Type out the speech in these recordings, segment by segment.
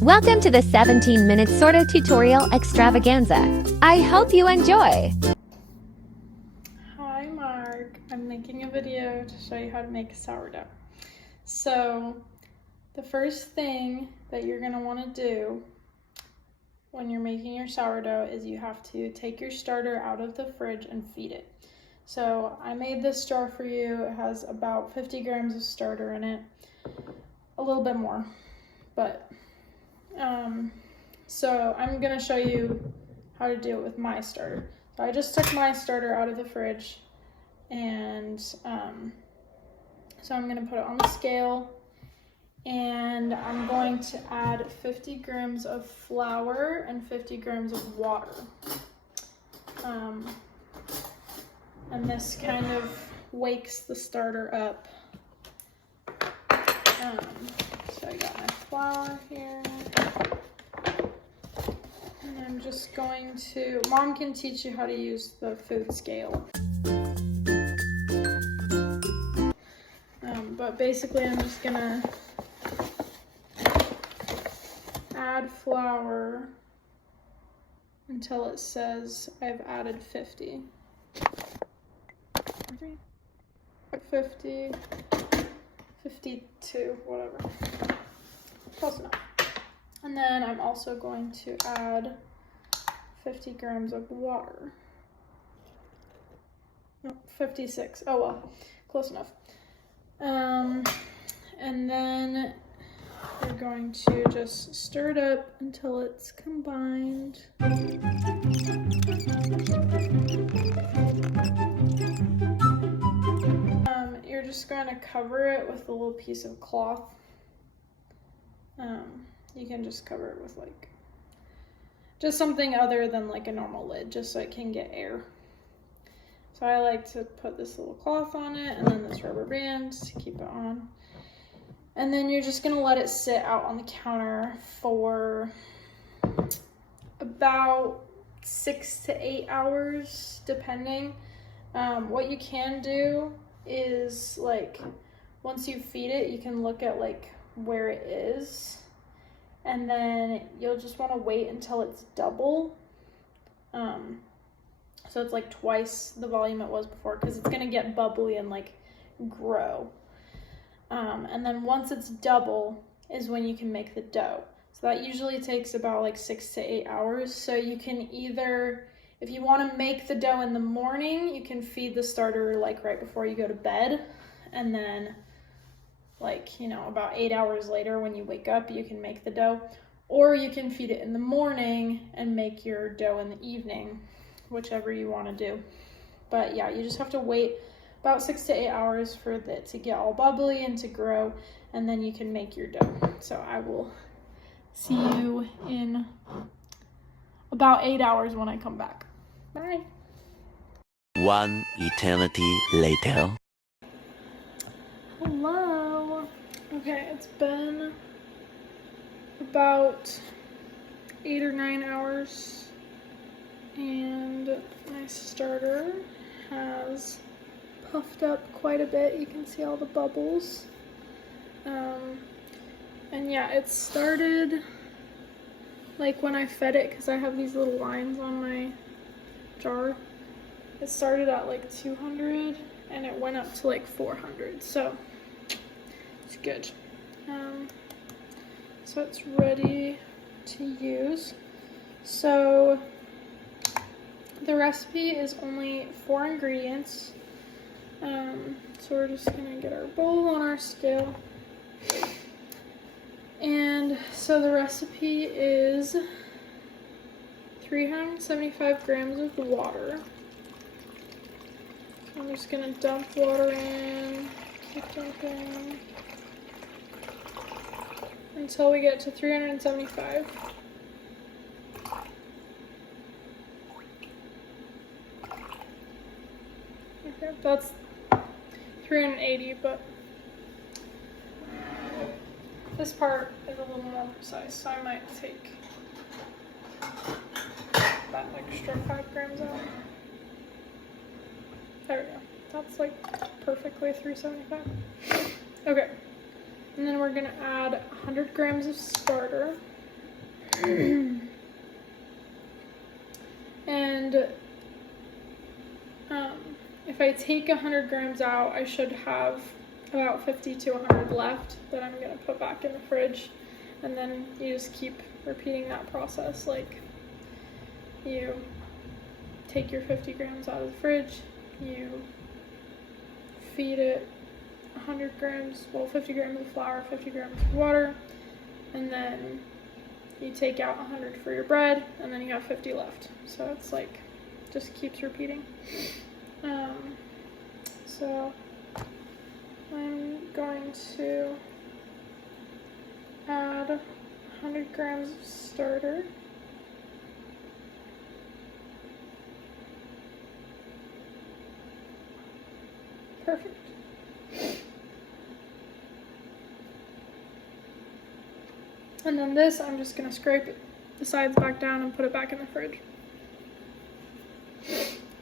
Welcome to the 17-minute sourdough tutorial extravaganza. I hope you enjoy. Hi Mark, I'm making a video to show you how to make sourdough. So the first thing that you're going to want to do when you're making your sourdough is you have to take your starter out of the fridge and feed it. So I made this jar for you. It has about 50 grams of starter in it, a little bit more, but so I'm gonna show you how to do it with my starter. So I just took my starter out of the fridge, and so I'm gonna put it on the scale, and I'm going to add 50 grams of flour and 50 grams of water. And this kind of wakes the starter up. So I got my flour here. And I'm just going to, Mom can teach you how to use the food scale. But basically I'm just gonna add flour until it says I've added 50. 50, 52, whatever. Close enough. And then I'm also going to add 50 grams of water. No, 56. Oh well, close enough. And then we're going to just stir it up until it's combined. You're just going to cover it with a little piece of cloth. You can just cover it with like just something other than like a normal lid, just so it can get air. So I like to put this little cloth on it and then this rubber band to keep it on. And then you're just gonna let it sit out on the counter for about 6 to 8 hours, depending. What you can do is, like, once you feed it, you can look at like where it is, and then you'll just want to wait until it's double. So it's like twice the volume it was before, because it's gonna get bubbly and like grow. And then once it's double is when you can make the dough. So that usually takes about like 6 to 8 hours. So you can either, if you want to make the dough in the morning, you can feed the starter like right before you go to bed, and then like, you know, about 8 hours later when you wake up, you can make the dough. Or you can feed it in the morning and make your dough in the evening, whichever you want to do. But yeah, you just have to wait about 6 to 8 hours for it to get all bubbly and to grow, and then you can make your dough. So I will see you in about 8 hours when I come back. Bye. One eternity later. Hello. Okay, it's been about 8 or 9 hours, and my starter has puffed up quite a bit. You can see all the bubbles. And yeah, it started like when I fed it, because I have these little lines on my jar. It started at like 200 and it went up to like 400, so it's good. So it's ready to use. So the recipe is only 4 ingredients. So we're just gonna get our bowl on our scale. And so the recipe is 375 grams of water. So I'm just gonna dump water in, keep dumping until we get to 375. Okay, that's 380, but this part is a little more precise, so I might take that extra 5 grams out. There we go. That's like perfectly 375. Okay, and then we're gonna add 100 grams of starter. And if I take 100 grams out, I should have about 50 to 100 left that I'm gonna put back in the fridge. And then you just keep repeating that process. Like, you take your 50 grams out of the fridge, you feed it 100 grams, well, 50 grams of flour, 50 grams of water, and then you take out 100 for your bread, and then you have 50 left. So it's like, just keeps repeating. So I'm going to add 100 grams of starter. Perfect. And then this, I'm just gonna scrape the sides back down and put it back in the fridge.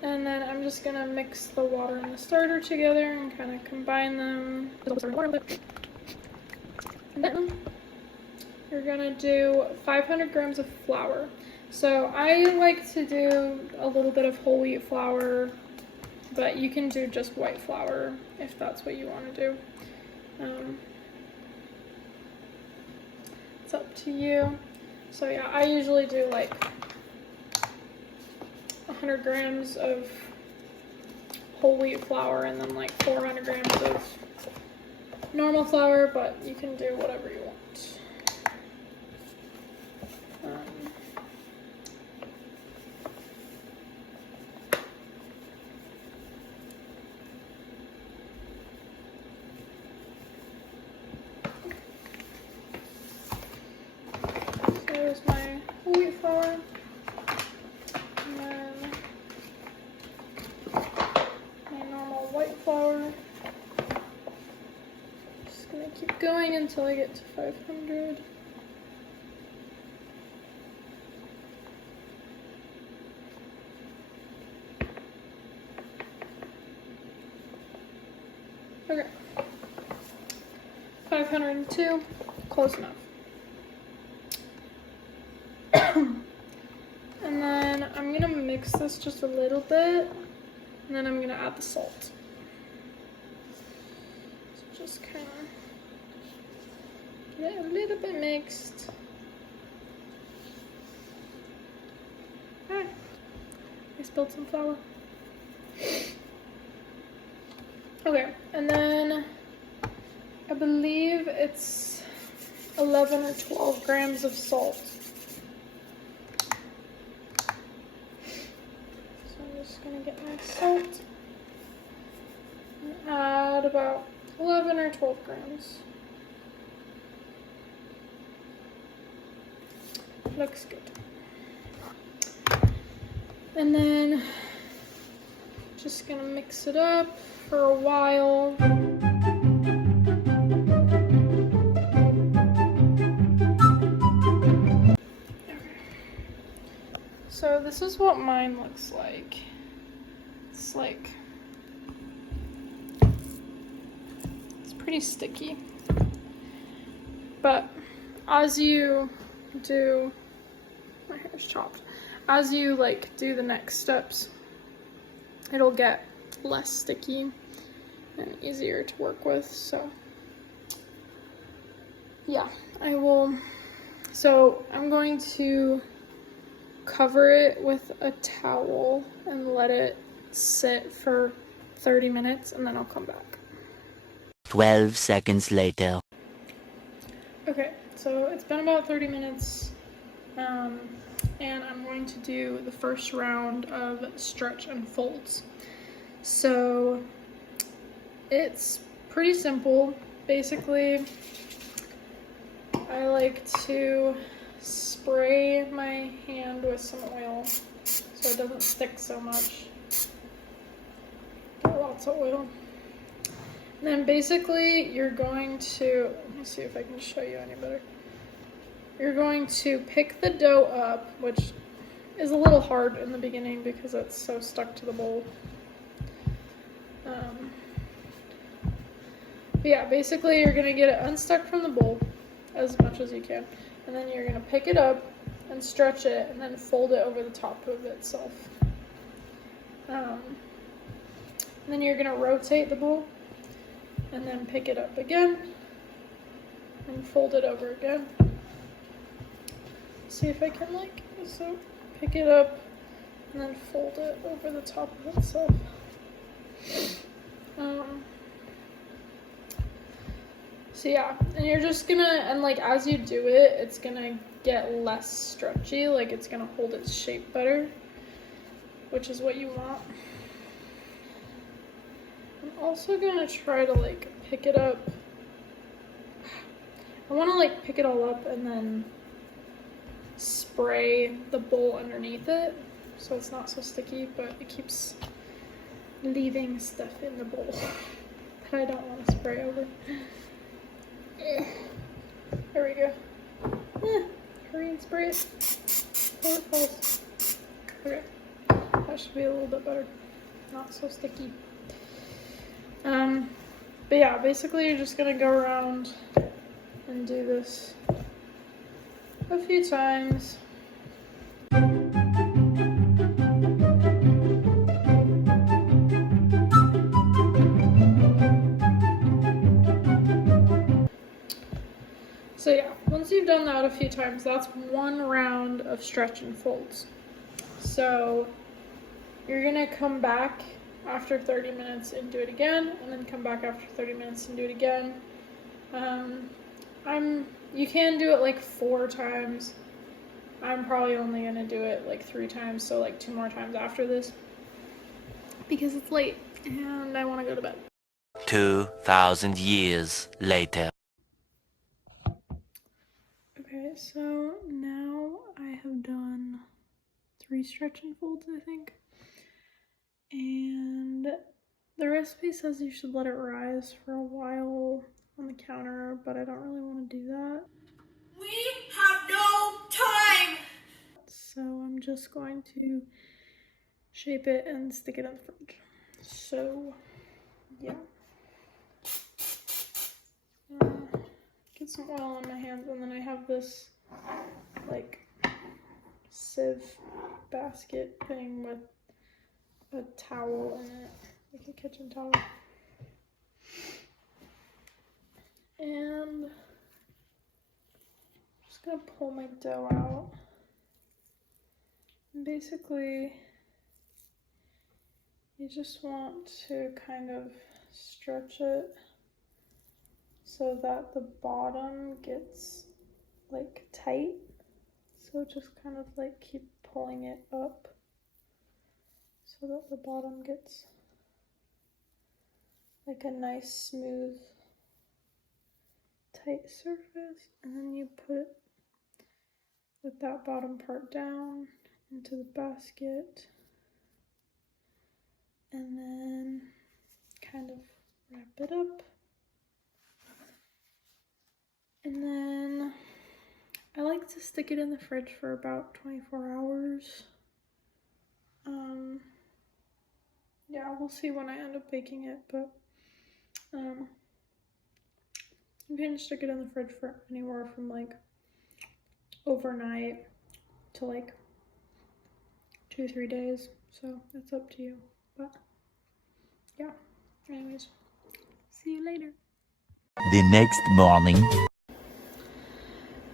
And then I'm just gonna mix the water and the starter together and kind of combine them. And then you're gonna do 500 grams of flour. So I like to do a little bit of whole wheat flour, but you can do just white flour if that's what you want to do. It's up to you. So yeah, I usually do like 100 grams of whole wheat flour and then like 400 grams of normal flour, but you can do whatever you want. There's my whole wheat flour, and then my normal white flour. Just gonna keep going until I get to 500. Okay, 502, close enough. And then I'm gonna mix this just a little bit, and then I'm gonna add the salt. So just kind of get it a little bit mixed. Ah, I spilled some flour. Okay, and then I believe it's 11 or 12 grams of salt. Gonna get my salt and add about 11 or 12 grams. Looks good. And then just gonna mix it up for a while. Okay. So this is what mine looks like. It's like, it's pretty sticky, but as you do, my hair's chopped, as you like do the next steps, it'll get less sticky and easier to work with. So yeah, I will, so I'm going to cover it with a towel and let it sit for 30 minutes, and then I'll come back. 12 seconds later. Okay, so it's been about 30 minutes, and I'm going to do the first round of stretch and folds. So it's pretty simple. Basically, I like to spray my hand with some oil so it doesn't stick so much. Lots of oil. And then basically you're going to, let me see if I can show you any better. You're going to pick the dough up, which is a little hard in the beginning because it's so stuck to the bowl. But yeah, basically you're gonna get it unstuck from the bowl as much as you can. And then you're gonna pick it up and stretch it and then fold it over the top of itself. And then you're gonna rotate the bowl and then pick it up again and fold it over again. See if I can so pick it up and then fold it over the top of itself. So yeah, and you're just gonna, and as you do it, it's gonna get less stretchy, it's gonna hold its shape better, which is what you want. I'm also gonna try to pick it up. I wanna pick it all up and then spray the bowl underneath it so it's not so sticky, but it keeps leaving stuff in the bowl that I don't want to spray over. There we go. Hurry and spray it before it falls. Okay, that should be a little bit better. Not so sticky. But yeah, basically you're just gonna go around and do this a few times. So yeah, once you've done that a few times, that's one round of stretch and folds. So you're gonna come back after 30 minutes and do it again, and then come back after 30 minutes and do it again. You can do it 4 times. I'm probably only gonna do it 3 times, so 2 more times after this, because it's late and I wanna go to bed. 2,000 years later. Okay, so now I have done 3 stretch and folds, I think. And the recipe says you should let it rise for a while on the counter, but I don't really want to do that. We have no time! So I'm just going to shape it and stick it in the fridge. So, yeah. Get some oil on my hands, and then I have this sieve basket thing with a towel in it, a kitchen towel. And I'm just gonna pull my dough out. And basically, you just want to kind of stretch it so that the bottom gets tight. So just kind of keep pulling it up so that the bottom gets a nice smooth tight surface, and then you put it with that bottom part down into the basket, and then kind of wrap it up. And then I like to stick it in the fridge for about 24 hours. Yeah, we'll see when I end up baking it, but you can stick it in the fridge for anywhere from overnight to 2-3 days, so it's up to you. But yeah, anyways, see you later. The next morning.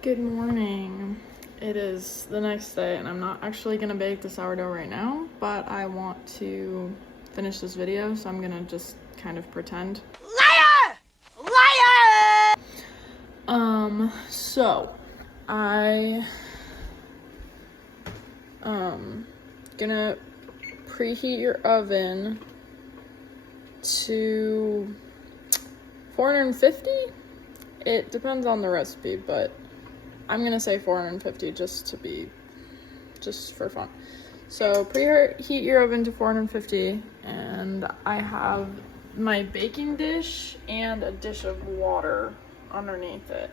Good morning. It is the next day, and I'm not actually gonna bake the sourdough right now, but I want to finish this video, so I'm gonna just kind of pretend. Liar! Liar! So I gonna preheat your oven to 450. It depends on the recipe, but I'm gonna say 450 just for fun. So preheat your oven to 450, and I have my baking dish and a dish of water underneath it.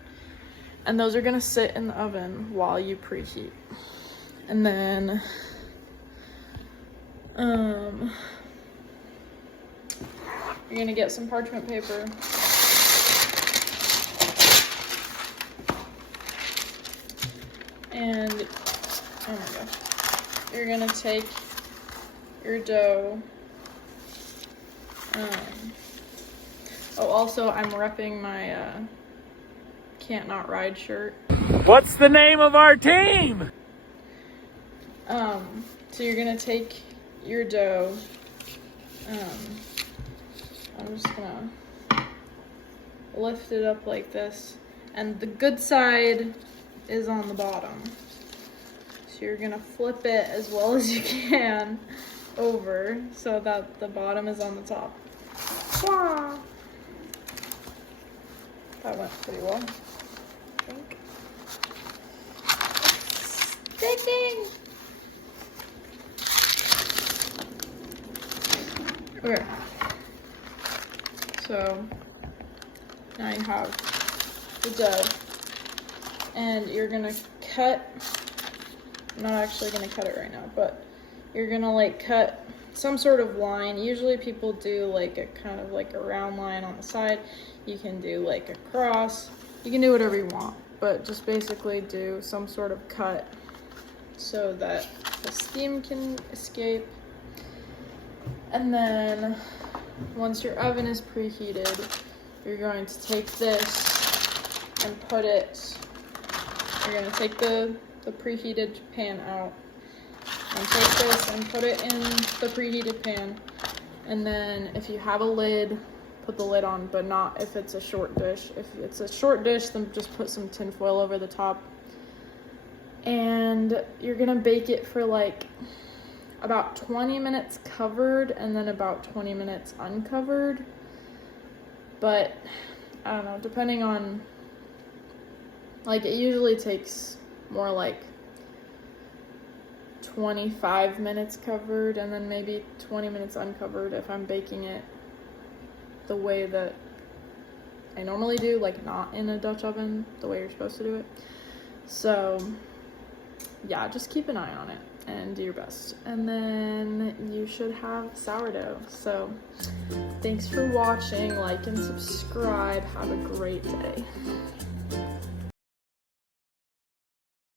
And those are gonna sit in the oven while you preheat. And then you're gonna get some parchment paper. And Oh my gosh. You're gonna take your dough. Oh, also, I'm repping my Can't Not Ride shirt. What's the name of our team? So you're gonna take your dough. I'm just gonna lift it up like this, and the good side is on the bottom. So you're gonna flip it as well as you can over so that the bottom is on the top. Wah! That went pretty well, I think. It's sticking! Okay. So now you have the dough, and you're gonna cut. I'm not actually gonna cut it right now, but you're gonna like cut some sort of line. Usually people do like a kind of like a round line on the side. You can do like a cross. You can do whatever you want, but just basically do some sort of cut so that the steam can escape. And then once your oven is preheated, you're going to take this and put it, you're going to take the preheated pan out and take this and put it in the preheated pan. And then if you have a lid, put the lid on, but not if it's a short dish. If it's a short dish, then just put some tin foil over the top. And you're gonna bake it for like about 20 minutes covered and then about 20 minutes uncovered. But I don't know, depending on, like, it usually takes more like 25 minutes covered and then maybe 20 minutes uncovered if I'm baking it the way that I normally do, like not in a Dutch oven, the way you're supposed to do it. So yeah, just keep an eye on it and do your best, and then you should have sourdough. So thanks for watching, like and subscribe, have a great day.